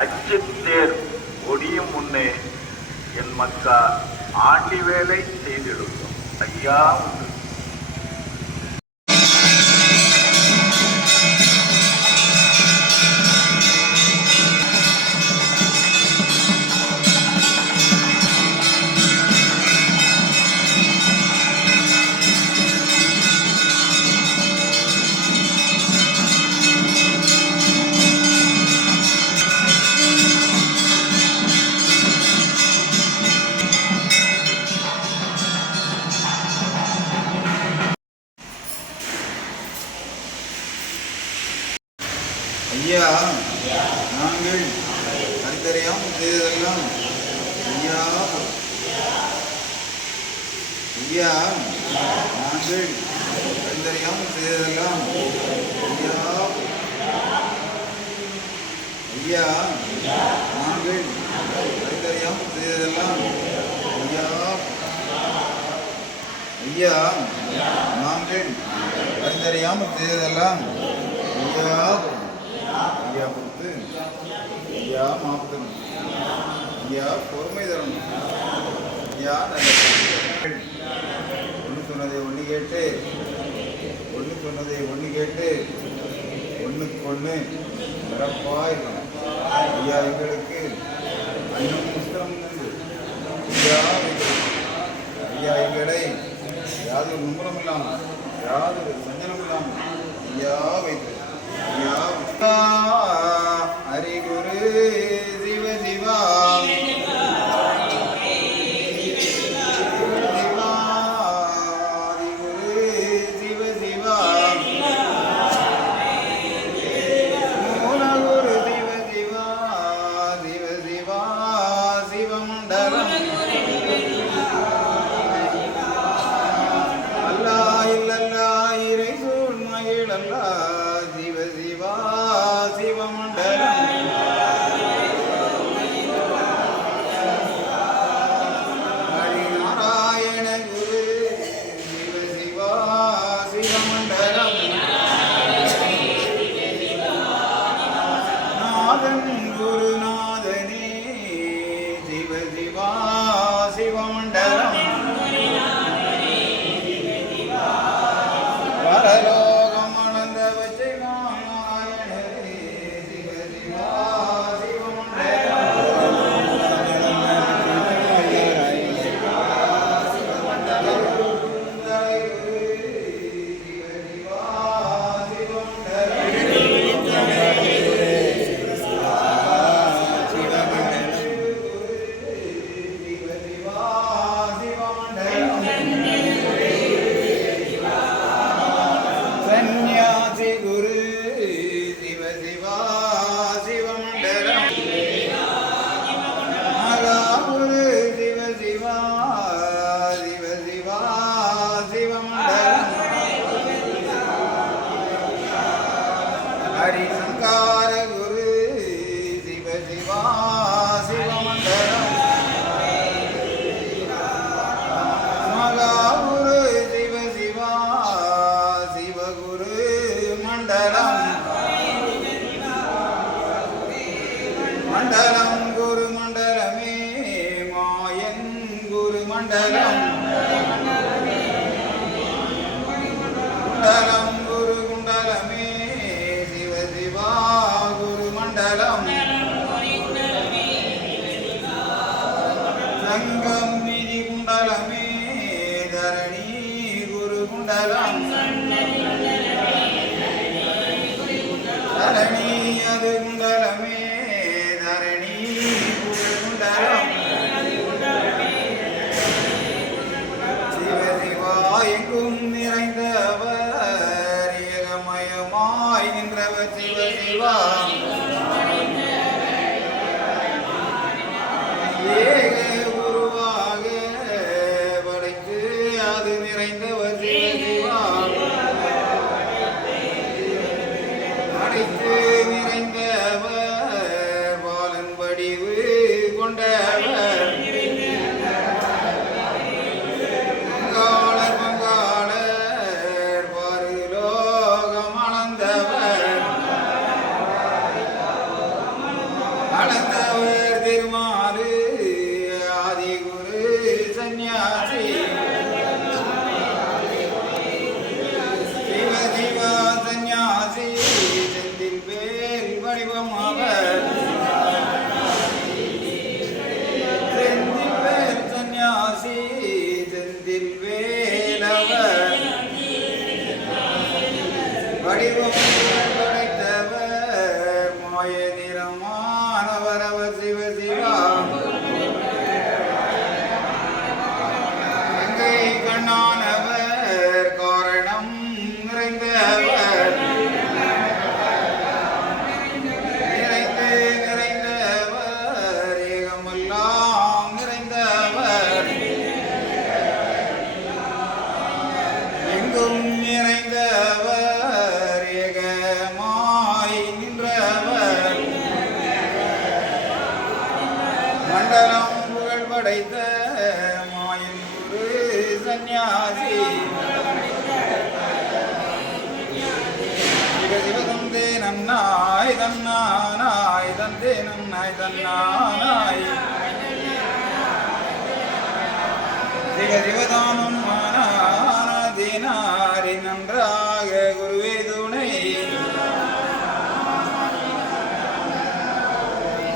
அச்சுத்தேர் ஒடியும் முன்னே என் மக்கா ஆண்டி வேலை செய்திடுவோம். ஐயா உண்டு. ஐயா, நாங்கள் கருத்தறியாமல் செய்ததெல்லாம் ஐயா ஐயா நாங்கள் கருத்தறியாமல் செய்ததெல்லாம் ஐயா ஐயா நாங்கள் கருத்தறியாமல் செய்ததெல்லாம் ஐயா ஐயா நாங்கள் கருத்தறியாமல் செய்ததெல்லாம் ஐயா ஐயா பொறுத்து ஐயா மாப்பதன் ஐயா பொறுமை தரணும் ஐயா நல்ல ஒன்று சொன்னதை ஒன்று கேட்டு ஒன்றுக்கு ஒன்று சிறப்பாக இருக்கணும். ஐயா எங்களுக்கு அன்னம் புஸ்தகம் ஐயா ஐயா எங்களை யாதொரு நும்பலம் இல்லாமல் யாதொரு சஞ்சலம் இல்லாமல் ஐயா வைத்து ஹரி குரு சிவ சிவா குருநாதனே சிவ சிவா சிவமண்டலம் பரலோகம் அனந்த வச்சை நாராயணரே சிவ சிவா ஹரி சங்கார குரு சிவ சிவா சிவமண்டலம் மகாகுரு சிவ சிவா சிவகுரு மண்டலம் மண்டலம் குரு மண்டலமே மாயன் குரு மண்டலம் மண்டலம் குரு குண்டலமே மண்டலம் சங்கம் நிதி குண்டலமே தரணி குரு குண்டலம் தரணி அது குண்டலமே தரணி குரு குண்டலம் மண்டலம் புகழ் படைத்த மாயன் குரு சந்நியாசி சிவதந்தே நன்னாய் தன்னானாய் தந்தே நன்னாய் தன்னானாய் சிவதானம் மானாதீனாரி நன்றாக குருவே துணை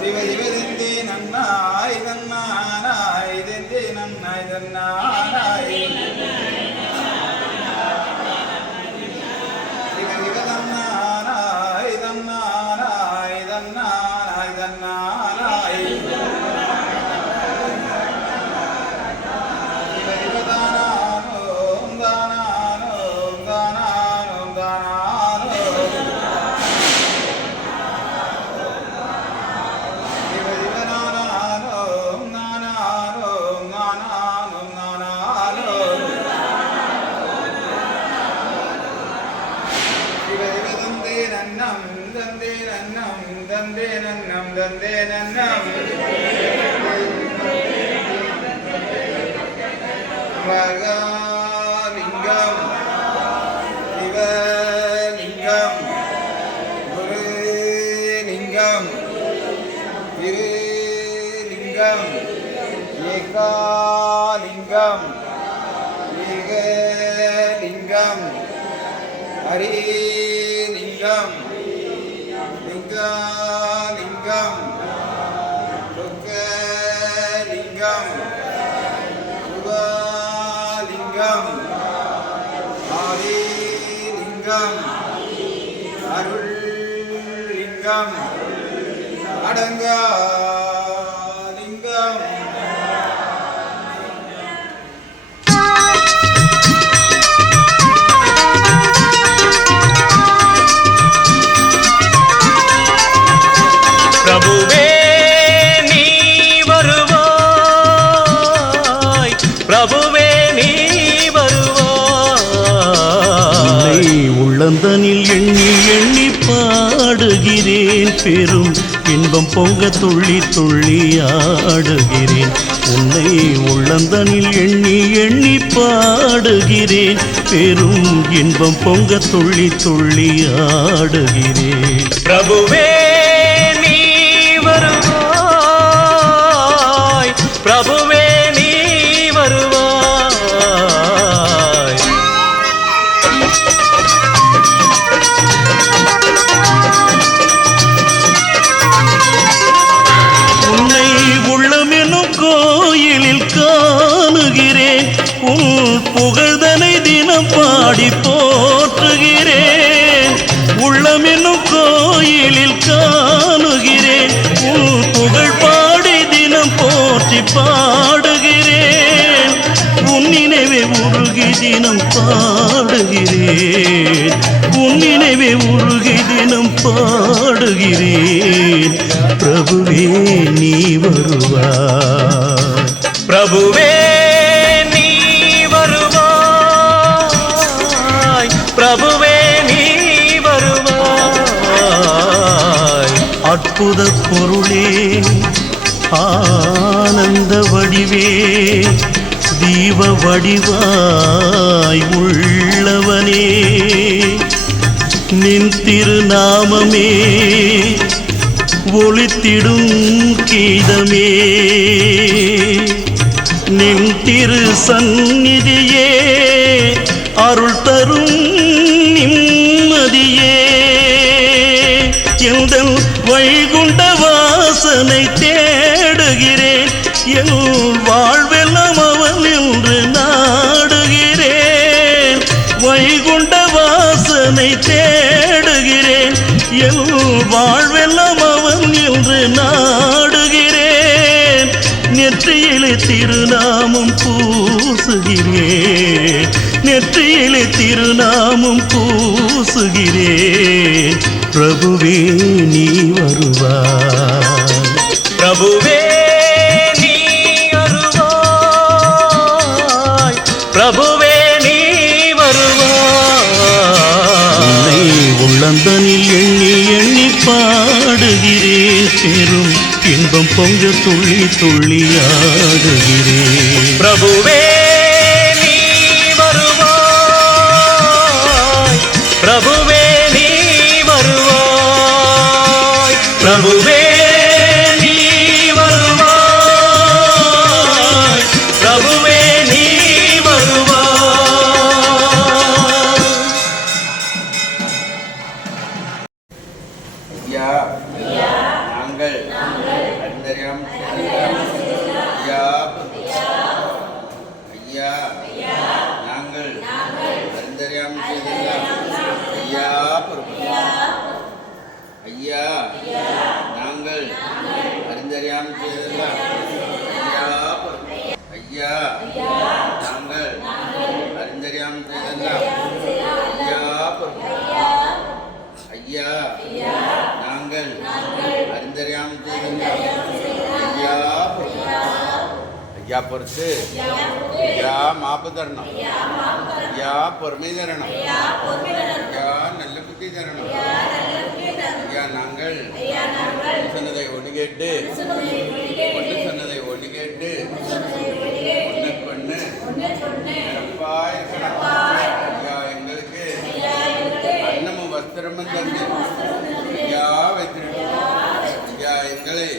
சிவதெந்தே நன்னாய் தன்னானாய் தெந்தே நன்னாய் தன்னானாய் சிவதன்னானாய் தன்னானாய் தன்னானாய் தன்னானாய் சிவதானானோம் தானானோம் தானானோம் தானானோம் சிவதிவனானோம் நானானோம் நானானோம் நானானோம் சிவதிவதந்தே நன்னம் தந்தே நன்னம் தந்தே நன்னம் தந்தே நன்னம் மகாலிங்கம் சிவலிங்கம் குருலிங்கம் திருலிங்கம் ஏகாலிங்கம் ஏகலிங்கம் ஹரிலிங்கம் லிங்காலிங்கம் சுகலிங்கம் சுகலிங்கம் ஆதிலிங்கம் அருள்லிங்கம் அடங்காலிங்கம் பிரபுவே நீ வருவாய், பிரபுவே நீ வருவாய். உள்ளந்தனில் எண்ணி எண்ணி பாடுகிறேன், பெரும் இன்பம் பொங்க துள்ளி துள்ளி ஆடுகிறேன். உன்னை உள்ளந்தனில் எண்ணி எண்ணி பாடுகிறேன், பெரும் இன்பம் பொங்க துள்ளி துள்ளி ஆடுகிறேன். பிரபுவே வருவாய், பிரபுவே நீ வருவாய். உன்னை உள்ளமெனும் கோயிலில் காணுகிறேன், உன் புகழ்தனை தினம் பாடி போற்றுகிறேன். உள்ளமெனும் கோயிலில் காணுகிறேன், உன் புகழ் பாடி தினம் போற்றி பாடுகிறேன். உன் நினைவை உருகி தினம் பாடுகிறேன், உன் நினைவை உருகி தினம் பாடுகிறேன். பிரபுவே நீ வருவாய், பிரபுவே நீ வருவாய், பிரபுவே நீ வருவாய். அற்புத பொருளே ஆனந்த வடிவே, தீப வடிவாய் உள்ளவனே, நின் திருநாமமே ஒளித்திடும் கீதமே. நின் திரு சந்நிதியே அருள் தரும் நிம்மதியே. எந்தன் வைகுண்ட வாசனை தேடுகிறேன், என் வாழ்வெல்லாம் அவன் என்று நாடுகிறேன். வைகுண்ட வாசனை தேடுகிறேன், என் வாழ்வெல்லாம் அவன் என்று நாடுகிறேன். நெற்றியிலே திருநாமம் பூசுகிறேன், நெற்றியிலே திருநாமம் பூசுகிறேன். பிரபுவே நீ வருவாய், பிரபுவே நீ வருவாய், பிரபுவே நீ வருவாய். உள்ளந்தனில் எண்ணி எண்ணி பாடுகிறேன், பெரும் இன்பம் பொங்க துள்ளி துள்ளி ஆடுகிறேன். பிரபுவே நீ வருவாய், பிரபுவே நீ வருவாய், பிரபுவே நீ வருவாய், பிரபுவே நீ வருவாய். ஐயா நாங்கள் அந்தரியம் ஐயா ஐயா நாங்கள் அந்தரியம் ஐயா ஐயா நாங்கள் அறிந்தறியாம் செய்தெல்லாம் ஐயா நாங்கள் அறிந்தறியாம் செய்தெல்லாம் ஐயா நாங்கள் அறிந்தறியாம் செய்தெல்லாம் ஐயா பொறுத்து ஐயா மாப்பு தரணும், ஐயா பொறுமை தரணும், ஐயா நல்ல புத்தி தரணும். ஐயா நாங்கள் சொன்னதை ஒன்று கேட்டு ஒன்று சொன்னதை ஒன்று கேட்டு ஒன்று நிரப்பாய் இருக்கணும். ஐயா எங்களுக்கு அன்னமும் வஸ்திரமும் தந்து ஐயா வைத்திருக்கணும். ஐயா எங்களை